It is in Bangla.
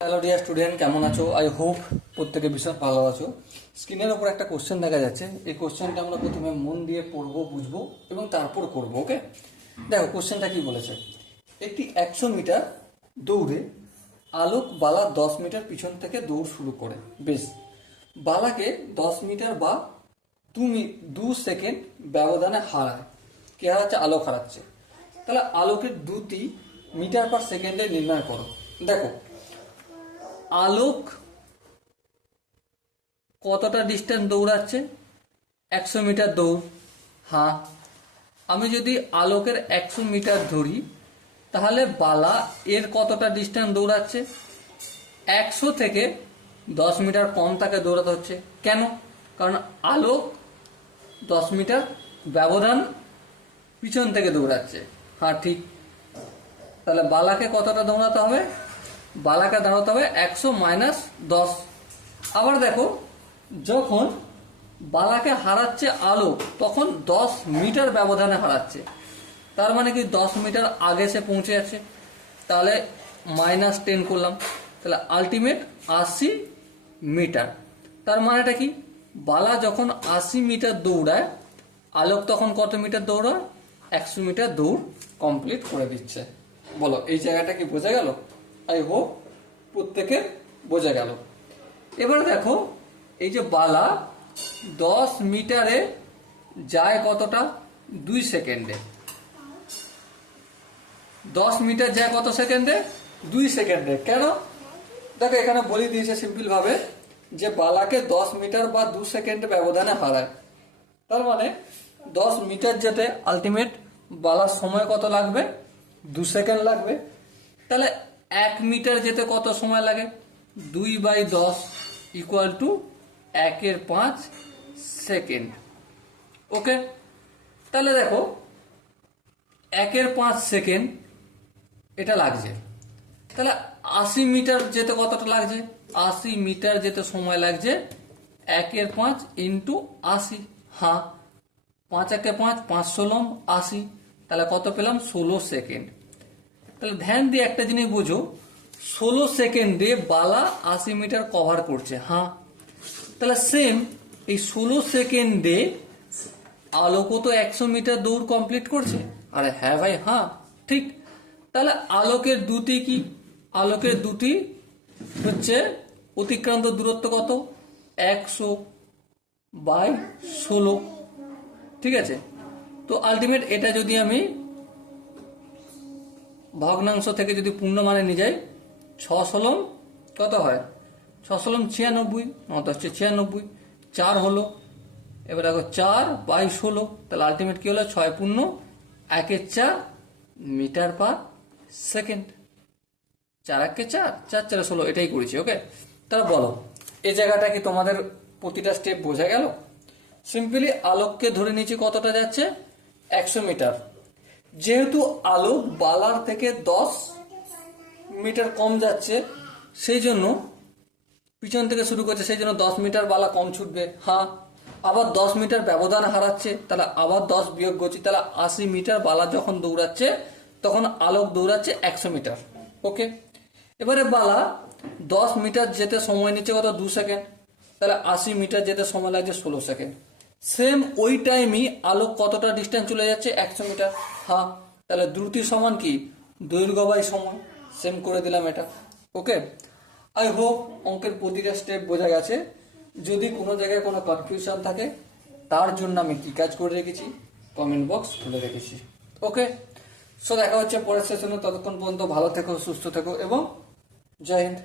হ্যালো ডিয়ার স্টুডেন্ট, কেমন আছো? আই হোপ প্রত্যেকে ভীষণ ভালো আছো। স্ক্রিনের ওপর একটা কোশ্চেন দেখা যাচ্ছে। এই কোশ্চেনটা আমরা প্রথমে মন দিয়ে পড়বো, বুঝবো এবং তারপর করবো। ওকে, দেখো কোশ্চেনটা কি বলেছে। একটি 100 মিটার দৌড়ে আলোক বালা 10 মিটার পিছন থেকে দৌড় শুরু করে। বেশ, বালাকে 10 মিটার বা 2 সেকেন্ড ব্যবধানে হারায়। কে হারাচ্ছে? আলোক হারাচ্ছে। তাহলে আলোকের দ্রুতি মিটার পার সেকেন্ডে নির্ণয় করো। দেখো, আলোক কতটা ডিস্টেন্স দৌড়াচ্ছে? 100 মিটার দৌড়। হ্যাঁ, আমি যদি আলোকের 100 মিটার ধরি, তাহলে বালা এর কতটা ডিস্টেন্স দৌড়াচ্ছে? 100 থেকে 10 মিটার কম তাকে দৌড়াতে হচ্ছে। কেন? কারণ আলোক 10 মিটার ব্যবধান পিছন থেকে দৌড়াচ্ছে। হ্যাঁ ঠিক। তাহলে বালাকে কতটা দৌড়াতে হবে? বালাকে দাঁড়াতে হবে 100 মাইনাস 10। আবার দেখো, যখন বালাকে হারাচ্ছে আলো, তখন 10 মিটার ব্যবধানে হারাচ্ছে। তার মানে কি 10 মিটার আগে সে পৌঁছে যাচ্ছে। তাহলে -10 করলাম, তাহলে আলটিমেট 80 মিটার। তার মানেটা কি? বালা যখন 80 মিটার দৌড়ায়, আলোক তখন কত মিটার দৌড়ায়? 100 মিটার দৌড় কমপ্লিট করে দিচ্ছে। বলো, এই জায়গাটা কি বোঝা গেল? আই হোপ প্রত্যেকের বোঝা গেল। এবার দেখো, এই যে বালা 10 মিটারে যায় কতটা? 2 সেকেন্ডে। 10 মিটার যায় কত সেকেন্ডে? 2 সেকেন্ডে। কেন? দেখো, এখানে বলে দিয়েছে সিম্পল ভাবে যে বালাকে 10 মিটার বা 2 সেকেন্ডে ব্যবধানে হারায়। তার মানে 10 মিটার যেতে আলটিমেট বালার সময় কত লাগবে? 2 সেকেন্ড লাগবে। তাহলে 1 মিটার যেতে কত সময় লাগে? 2/10 ইকুয়াল টু 1/5 সেকেন্ড। ওকে, তাহলে দেখো 1/5 সেকেন্ড এটা লাগছে। তাহলে 80 মিটার যেতে কতটা লাগছে? 80 মিটার যেতে সময় লাগছে 1/5 ইন্টু 80। হ্যাঁ, 5×1=5, 5×16=80। তাহলে কত পেলাম? 16 সেকেন্ড। তাহলে ধ্যান দিয়ে একটা জিনিস বুঝো, 16 সেকেন্ডে বালা 80 মিটার কভার করছে। হ্যাঁ, তাহলে সেম এই 16 সেকেন্ডে আলোকও তো 100 মিটার দৌড় কমপ্লিট করছে। আরে হ্যাঁ ভাই, হ্যাঁ ঠিক। তাহলে আলোকের দ্রুতি কি? আলোকের দ্রুতি হচ্ছে অতিক্রান্ত দূরত্ব কত? 100/16। ঠিক আছে, তো আলটিমেট এটা যদি আমি ভগ্নাংশ থেকে যদি পূর্ণ মানে নিয়ে যাই, 6 কত হয়? 6×96, 9×10=96, 4 হলো। এবার দেখো 4/16, তাহলে আলটিমেট কি হলো? 6×1=4 মিটার পার সেকেন্ড। 4×1=4, 4×4=16, এটাই করেছি। ওকে, তাহলে বলো, এই জায়গাটা কি তোমাদের প্রতিটা স্টেপ বোঝা গেল? সিম্পলি আলোককে ধরে নিয়েছি কতটা যাচ্ছে? 100 মিটার। যেহেতু আলোক বালার থেকে 10 মিটার কম যাচ্ছে, সেই জন্য পিছন থেকে শুরু করছে, সেই জন্য 10 মিটার বালা কম ছুটবে। হ্যাঁ, আবার 10 মিটার ব্যবধান হারাচ্ছে, তাহলে আবার 10 বিয়োগ করছি। তাহলে 80 মিটার বালা যখন দৌড়াচ্ছে, তখন আলোক দৌড়াচ্ছে 100 মিটার। ওকে, এবারে বালা 10 মিটার যেতে সময় নিচ্ছে কত? 2 সেকেন্ড। তাহলে 80 মিটার যেতে সময় লাগছে 16 সেকেন্ড। সেম ওই টাইমই আলোক কতটা ডিস্টেন্স চলে যাচ্ছে? 100 মিটার। হ্যাঁ, তাহলে দ্রুতি সমান কি? দৈর্ঘ্য বাই সময়। সেম করে দিলাম এটা। ওকে, আই হোপ অঙ্কের প্রতিটা স্টেপ বোঝা গেছে। যদি কোনো জায়গায় কোনো কনফিউশন থাকে, তার জন্য আমি কি কাজ করে রেখেছি, কমেন্ট বক্স খুলে রেখেছি। ওকে, সো দেখা হচ্ছে পরের সেশনে। ততক্ষণ পর্যন্ত ভালো থেকো, সুস্থ থেকো এবং জয় হিন্দ।